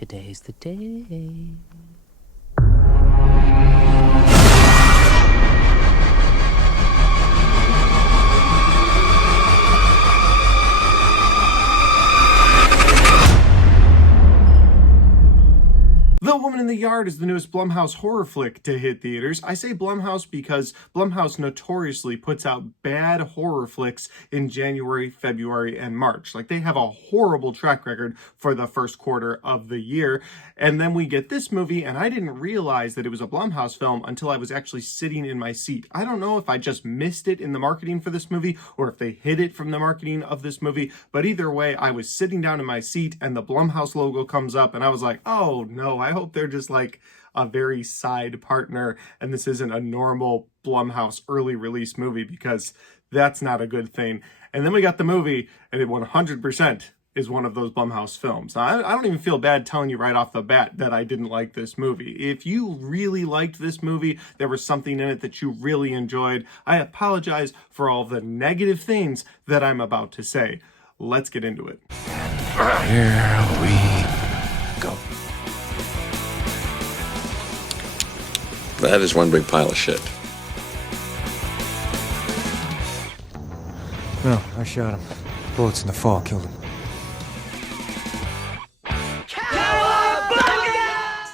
Today's the day. The Woman in the Yard is the newest Blumhouse horror flick to hit theaters. I say Blumhouse because Blumhouse notoriously puts out bad horror flicks in January, February, and March. Like, they have a horrible track record for the first quarter of the year. And then we get this movie, and I didn't realize that it was a Blumhouse film until I was actually sitting in my seat. I don't know if I just missed it in the marketing for this movie or if they hid it from the marketing of this movie, but either way, I was sitting down in my seat and the Blumhouse logo comes up and I was like, oh no, I hope they're just like a very side partner and this isn't a normal Blumhouse early release movie, because that's not a good thing. And then we got the movie and it 100% is one of those Blumhouse films. Now, I don't even feel bad telling you right off the bat that I didn't like this movie. If you really liked this movie, there was something in it that you really enjoyed, I apologize for all the negative things that I'm about to say. Let's get into it. Here we go. That is one big pile of shit. No, I shot him. Bullets in the fall killed him.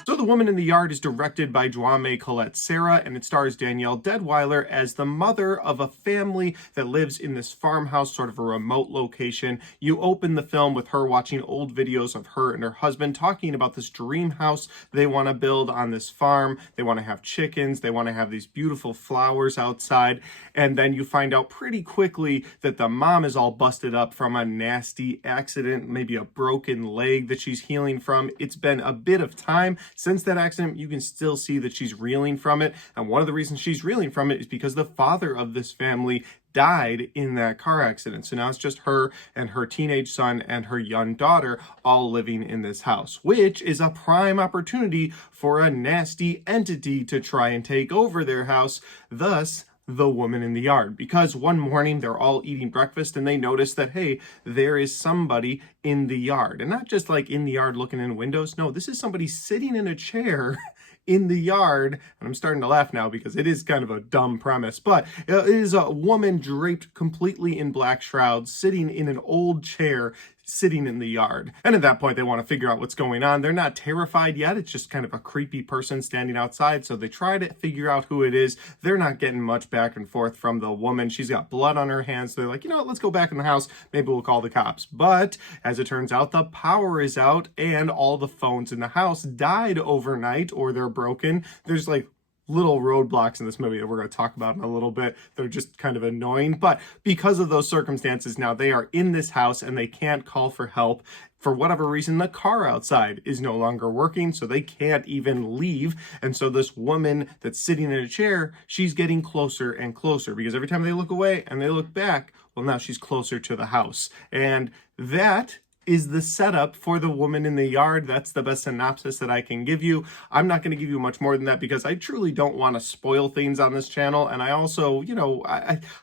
So The Woman in the Yard is directed by Joame Colette Serra, and it stars Danielle Deadwyler as the mother of a family that lives in this farmhouse, sort of a remote location. You open the film with her watching old videos of her and her husband talking about this dream house they want to build on this farm. They want to have chickens. They want to have these beautiful flowers outside. And then you find out pretty quickly that the mom is all busted up from a nasty accident, maybe a broken leg that she's healing from. It's been a bit of time since that accident. You can still see that she's reeling from it. And one of the reasons she's reeling from it is because the father of this family died in that car accident. So now it's just her and her teenage son and her young daughter all living in this house, which is a prime opportunity for a nasty entity to try and take over their house. Thus, The Woman in the Yard, because one morning they're all eating breakfast and they notice that, hey, there is somebody in the yard. And not just like in the yard looking in windows. No, this is somebody sitting in a chair in the yard. And I'm starting to laugh now because it is kind of a dumb premise, but it is a woman draped completely in black shrouds sitting in an old chair sitting in the yard. And at that point, they want to figure out what's going on. They're not terrified yet. It's just kind of a creepy person standing outside. So they try to figure out who it is. They're not getting much back and forth from the woman. She's got blood on her hands. So they're like, you know what, let's go back in the house. Maybe we'll call the cops. But as it turns out, the power is out and all the phones in the house died overnight, or they're broken. There's like little roadblocks in this movie that we're going to talk about in a little bit. They're just kind of annoying, but because of those circumstances, now they are in this house and they can't call for help. For whatever reason, the car outside is no longer working, so they can't even leave. And so this woman that's sitting in a chair, she's getting closer and closer, because every time they look away and they look back, well, now she's closer to the house. And that is the setup for The Woman in the Yard. That's the best synopsis that I can give you. I'm not going to give you much more than that because I truly don't want to spoil things on this channel. And I also, you know,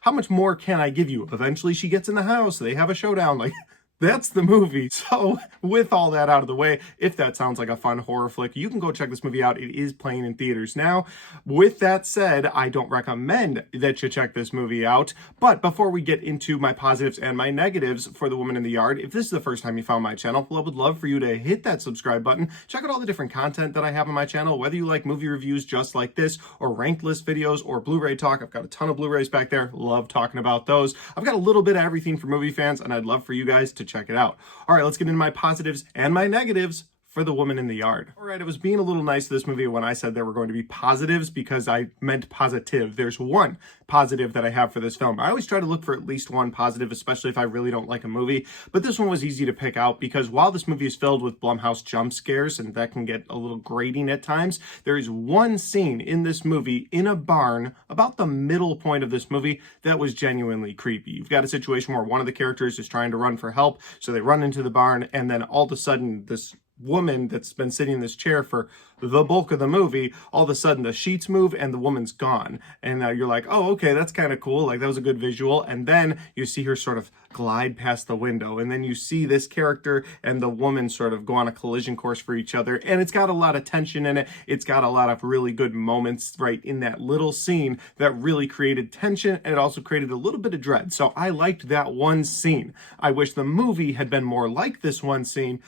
how much more can I give you? Eventually she gets in the house. They have a showdown. Like, that's the movie. So with all that out of the way, if that sounds like a fun horror flick, you can go check this movie out. It is playing in theaters now. With that said, I don't recommend that you check this movie out. But before we get into my positives and my negatives for The Woman in the Yard, if this is the first time you found my channel, well, I would love for you to hit that subscribe button. Check out all the different content that I have on my channel, whether you like movie reviews just like this, or ranked list videos, or Blu-ray talk. I've got a ton of Blu-rays back there. Love talking about those. I've got a little bit of everything for movie fans, and I'd love for you guys to check it out. All right, let's get into my positives and my negatives for The Woman in the Yard. All right, I was being a little nice to this movie when I said there were going to be positives because I meant positive. There's one positive that I have for this film. I always try to look for at least one positive, especially if I really don't like a movie, but this one was easy to pick out because while this movie is filled with Blumhouse jump scares, and that can get a little grating at times, there is one scene in this movie in a barn about the middle point of this movie that was genuinely creepy. You've got a situation where one of the characters is trying to run for help, so they run into the barn, and then all of a sudden this woman that's been sitting in this chair for the bulk of the movie, all of a sudden the sheets move and the woman's gone. And you're like, oh, okay, that's kind of cool. Like, that was a good visual. And then you see her sort of glide past the window. And then you see this character and the woman sort of go on a collision course for each other. And it's got a lot of tension in it. It's got a lot of really good moments right in that little scene that really created tension. And it also created a little bit of dread. So I liked that one scene. I wish the movie had been more like this one scene.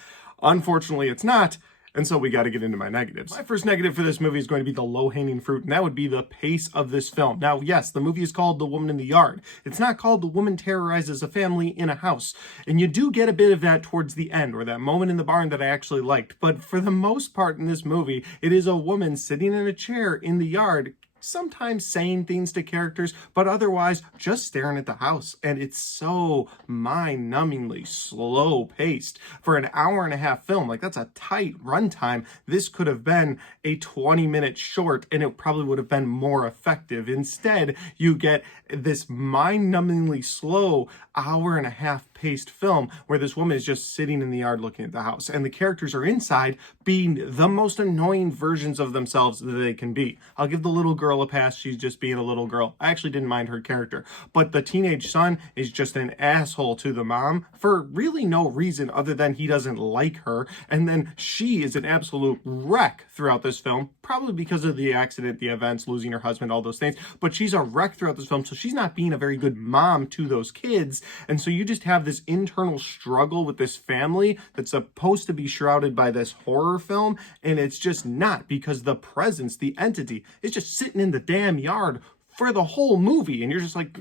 Unfortunately, it's not. And so we got to get into my negatives. My first negative for this movie is going to be the low-hanging fruit, and that would be the pace of this film. Now, yes, the movie is called The Woman in the Yard. It's not called The Woman Terrorizes a Family in a House. And you do get a bit of that towards the end, or that moment in the barn that I actually liked. But for the most part in this movie, it is a woman sitting in a chair in the yard, sometimes saying things to characters, but otherwise just staring at the house. And it's so mind-numbingly slow-paced. For an hour-and-a-half film, like, that's a tight runtime. This could have been a 20-minute short, and it probably would have been more effective. Instead, you get this mind-numbingly slow hour-and-a-half paced film where this woman is just sitting in the yard looking at the house, and the characters are inside being the most annoying versions of themselves that they can be. I'll give the little girl a pass. She's just being a little girl. I actually didn't mind her character. But the teenage son is just an asshole to the mom for really no reason other than he doesn't like her. And then she is an absolute wreck throughout this film, probably because of the accident, the events, losing her husband, all those things. But she's a wreck throughout this film, so she's not being a very good mom to those kids. And so you just have this internal struggle with this family that's supposed to be shrouded by this horror film, and it's just not, because the presence, the entity, is just sitting in the damn yard for the whole movie, and you're just like,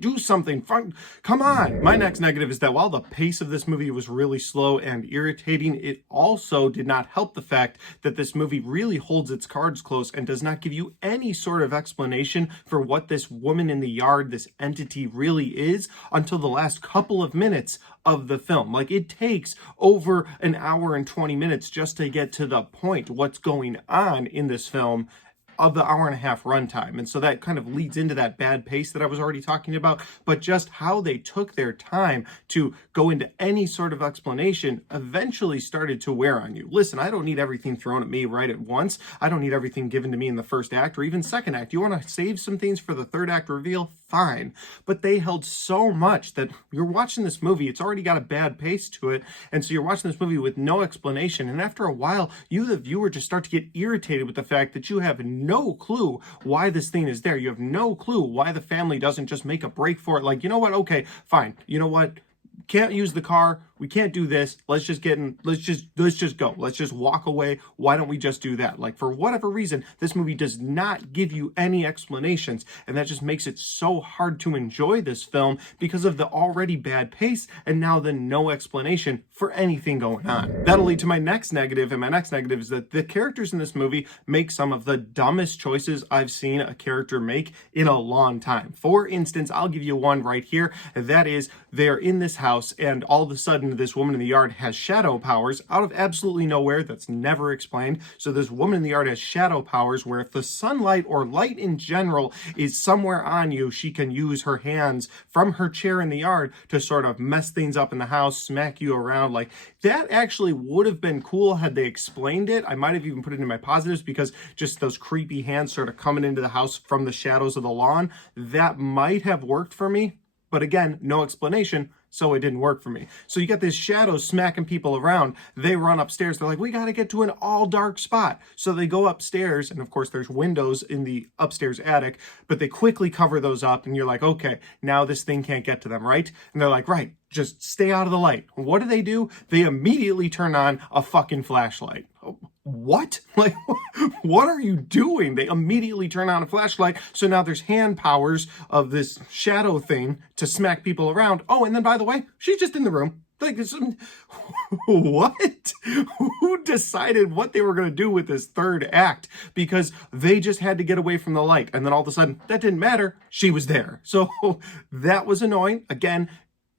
do something, come on. My next negative is that while the pace of this movie was really slow and irritating, it also did not help the fact that this movie really holds its cards close and does not give you any sort of explanation for what this woman in the yard, this entity, really is until the last couple of minutes of the film. Like, it takes over an hour and 20 minutes just to get to the point, what's going on in this film, of the hour-and-a-half runtime. And so that kind of leads into that bad pace that I was already talking about, but just how they took their time to go into any sort of explanation eventually started to wear on you. Listen, I don't need everything thrown at me right at once. I don't need everything given to me in the first act or even second act. You want to save some things for the third act reveal? Fine. But they held so much that you're watching this movie, it's already got a bad pace to it, and so you're watching this movie with no explanation, and after a while, you, the viewer, just start to get irritated with the fact that you have no clue why this thing is there. You have no clue why the family doesn't just make a break for it. Like, you know what? Okay, fine. You know what? Can't use the car. We can't do this. Let's just go. Let's just walk away. Why don't we just do that? Like, for whatever reason, this movie does not give you any explanations, and that just makes it so hard to enjoy this film because of the already bad pace and now the no explanation for anything going on. That'll lead to my next negative, and my next negative is that the characters in this movie make some of the dumbest choices I've seen a character make in a long time. For instance, I'll give you one right here. That is, they're in this house, and all of a sudden, this woman in the yard has shadow powers out of absolutely nowhere. That's never explained. So this woman in the yard has shadow powers where if the sunlight or light in general is somewhere on you, she can use her hands from her chair in the yard to sort of mess things up in the house, smack you around. Like, that actually would have been cool had they explained it. I might have even put it in my positives because just those creepy hands sort of coming into the house from the shadows of the lawn, that might have worked for me. But again, no explanation, so it didn't work for me. So you got these shadows smacking people around. They run upstairs. They're like, we got to get to an all dark spot. So they go upstairs, and of course there's windows in the upstairs attic, but they quickly cover those up, and you're like, okay, now this thing can't get to them, right? And they're like, right, just stay out of the light. What do? They immediately turn on a fucking flashlight. What? Like, what are you doing? They immediately turn on a flashlight. So now there's hand powers of this shadow thing to smack people around. Oh, and then by the way, she's just in the room. Like, what? Who decided what they were going to do with this third act? Because they just had to get away from the light. And then all of a sudden, that didn't matter. She was there. So that was annoying. Again,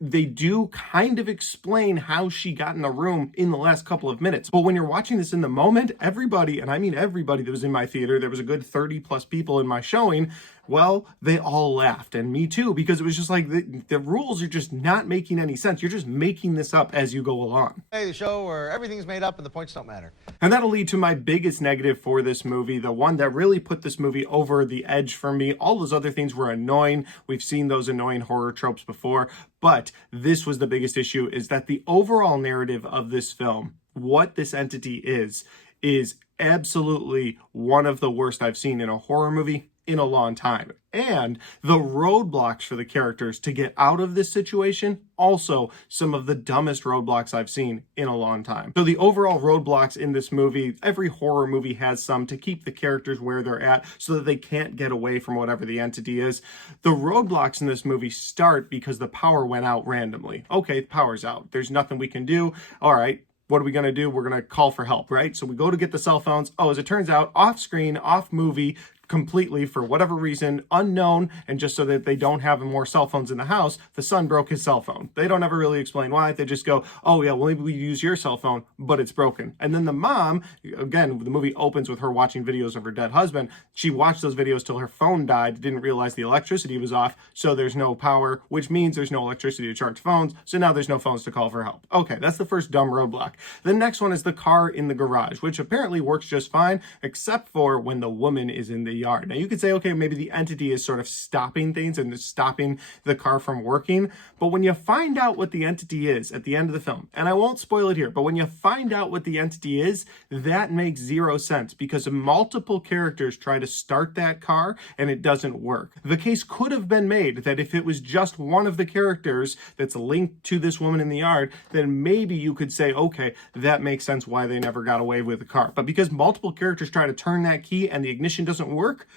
they do kind of explain how she got in the room in the last couple of minutes. But when you're watching this in the moment, everybody, and I mean everybody that was in my theater, there was a good 30 plus people in my showing, Well, they all laughed, and me too, because it was just like the rules are just not making any sense. You're just making this up as you go along. The show where everything's made up and the points don't matter. And that'll lead to my biggest negative for this movie, the one that really put this movie over the edge for me. All those other things were annoying. We've seen those annoying horror tropes before, but this was the biggest issue, is that the overall narrative of this film, what this entity is absolutely one of the worst I've seen in a horror movie in a long time. And the roadblocks for the characters to get out of this situation, also some of the dumbest roadblocks I've seen in a long time. So the overall roadblocks in this movie, every horror movie has some to keep the characters where they're at so that they can't get away from whatever the entity is. The roadblocks in this movie start because the power went out randomly. Okay, the power's out. There's nothing we can do. All right. What are we going to do? We're going to call for help, right? So we go to get the cell phones. Oh, as it turns out, off screen, off movie, completely, for whatever reason, unknown, and just so that they don't have more cell phones in the house, the son broke his cell phone. They don't ever really explain why. They just go, oh yeah, well maybe we use your cell phone, but it's broken. And then the mom, again, the movie opens with her watching videos of her dead husband. She watched those videos till her phone died, didn't realize the electricity was off, so there's no power, which means there's no electricity to charge phones, so now there's no phones to call for help. Okay, that's the first dumb roadblock. The next one is the car in the garage, which apparently works just fine, except for when the woman is in the yard. Now you could say, okay, maybe the entity is sort of stopping things and stopping the car from working, but when you find out what the entity is at the end of the film, and I won't spoil it here, but when you find out what the entity is, that makes zero sense, because multiple characters try to start that car and it doesn't work. The case could have been made that if it was just one of the characters that's linked to this woman in the yard, then maybe you could say, okay, that makes sense why they never got away with the car. But because multiple characters try to turn that key and the ignition doesn't work,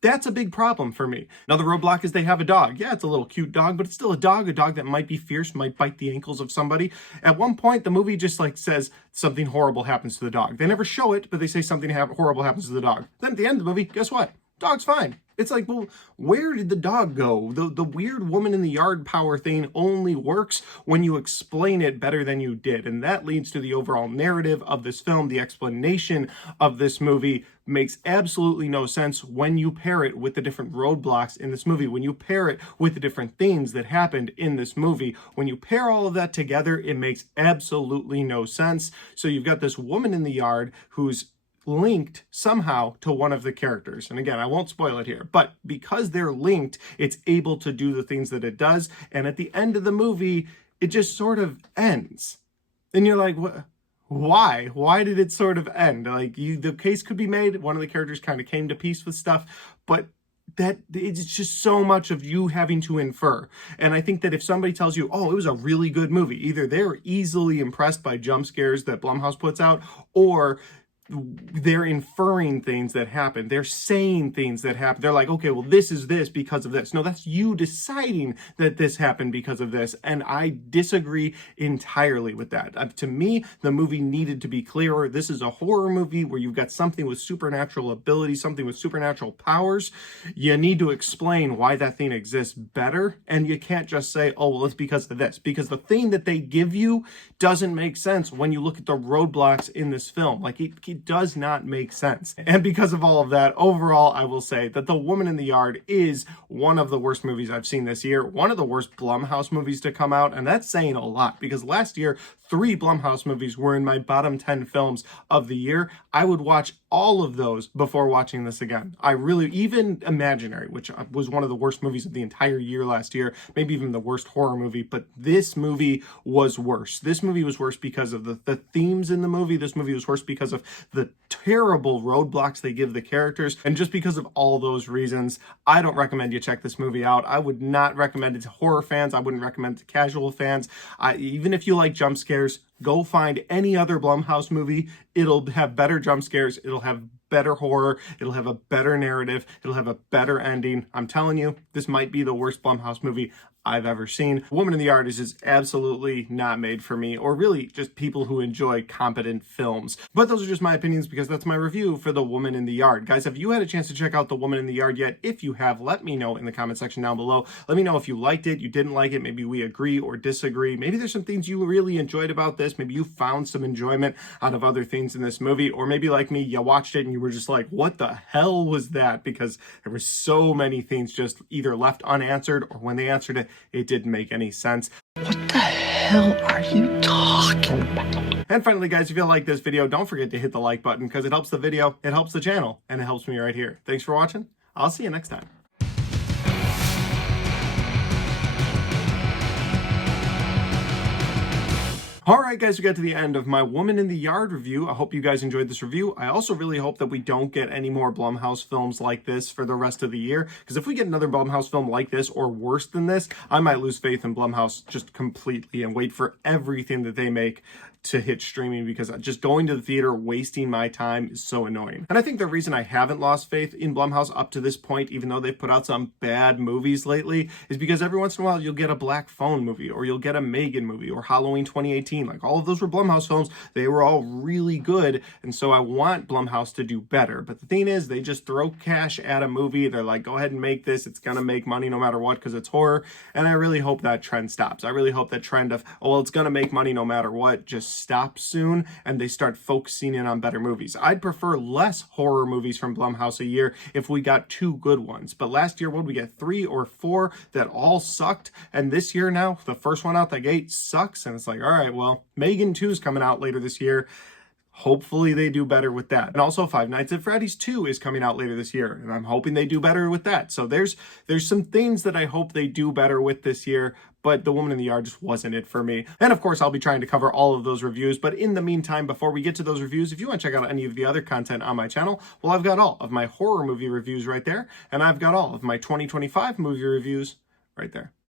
that's a big problem for me. Another roadblock is they have a dog. Yeah, it's a little cute dog, but it's still a dog that might be fierce, might bite the ankles of somebody. At one point, the movie just says something horrible happens to the dog. They never show it, but they say something horrible happens to the dog. Then at the end of the movie, guess what? Dog's fine. It's like, well, where did the dog go? The weird woman in the yard power thing only works when you explain it better than you did. And that leads to the overall narrative of this film. The explanation of this movie makes absolutely no sense when you pair it with the different roadblocks in this movie, when you pair it with the different things that happened in this movie. When you pair all of that together, it makes absolutely no sense. So you've got this woman in the yard who's linked somehow to one of the characters. And again, I won't spoil it here, but because they're linked, it's able to do the things that it does. And at the end of the movie, it just sort of ends. And you're like, what? Why? Why did it sort of end? Like, the case could be made. One of the characters kind of came to peace with stuff, but that it's just so much of you having to infer. And I think that if somebody tells you, oh, it was a really good movie, either they're easily impressed by jump scares that Blumhouse puts out, or they're inferring things that happen. They're saying things that happen. They're like, okay, well, this is this because of this. No, that's you deciding that this happened because of this. And I disagree entirely with that. To me, the movie needed to be clearer. This is a horror movie where you've got something with supernatural ability, something with supernatural powers. You need to explain why that thing exists better. And you can't just say, oh, well, it's because of this. Because the thing that they give you doesn't make sense when you look at the roadblocks in this film. Like, it does not make sense. And because of all of that, overall, I will say that The Woman in the Yard is one of the worst movies I've seen this year, one of the worst Blumhouse movies to come out, and that's saying a lot, because last year, 3 Blumhouse movies were in my bottom 10 films of the year. I would watch all of those before watching this again. Even Imaginary, which was one of the worst movies of the entire year last year, maybe even the worst horror movie, but this movie was worse. This movie was worse because of the themes in the movie. This movie was worse because of the terrible roadblocks they give the characters. And just because of all those reasons, I don't recommend you check this movie out. I would not recommend it to horror fans. I wouldn't recommend it to casual fans. Even if you like jump scares, go find any other Blumhouse movie. It'll have better jump scares. It'll have better horror. It'll have a better narrative. It'll have a better ending. I'm telling you, this might be the worst Blumhouse movie I've ever seen. Woman in the Yard is just absolutely not made for me, or really just people who enjoy competent films. But those are just my opinions because that's my review for The Woman in the Yard. Guys, have you had a chance to check out The Woman in the Yard yet? If you have, let me know in the comment section down below. Let me know if you liked it, you didn't like it, maybe we agree or disagree. Maybe there's some things you really enjoyed about this. Maybe you found some enjoyment out of other things in this movie, or maybe like me, you watched it and you were just like, what the hell was that? Because there were so many things just either left unanswered, or when they answered it, it didn't make any sense. What the hell are you talking about? And finally, guys, if you like this video, don't forget to hit the like button because it helps the video, it helps the channel, and it helps me right here. Thanks for watching. I'll see you next time. Alright guys, we got to the end of my Woman in the Yard review. I hope you guys enjoyed this review. I also really hope that we don't get any more Blumhouse films like this for the rest of the year, because if we get another Blumhouse film like this or worse than this, I might lose faith in Blumhouse just completely and wait for everything that they make to hit streaming, because just going to the theater, wasting my time is so annoying. And I think the reason I haven't lost faith in Blumhouse up to this point, even though they've put out some bad movies lately, is because every once in a while you'll get a Black Phone movie, or you'll get a Megan movie, or Halloween 2018. Like, all of those were Blumhouse films. They were all really good, and so I want Blumhouse to do better. But the thing is, they just throw cash at a movie. They're like, go ahead and make this. It's gonna make money no matter what because it's horror. And I really hope that trend stops. I really hope that trend of, oh, well, it's gonna make money no matter what, just stop soon, and they start focusing in on better movies. I'd prefer less horror movies from Blumhouse a year if we got 2 good ones. But last year, what did we get? 3 or 4 that all sucked. And this year now, the first one out the gate sucks. And it's like, all right, well, Megan 2 is coming out later this year. Hopefully they do better with that. And also Five Nights at Freddy's 2 is coming out later this year, and I'm hoping they do better with that. So there's some things that I hope they do better with this year, but The Woman in the Yard just wasn't it for me. And of course, I'll be trying to cover all of those reviews. But in the meantime, before we get to those reviews, if you want to check out any of the other content on my channel, well, I've got all of my horror movie reviews right there, and I've got all of my 2025 movie reviews right there.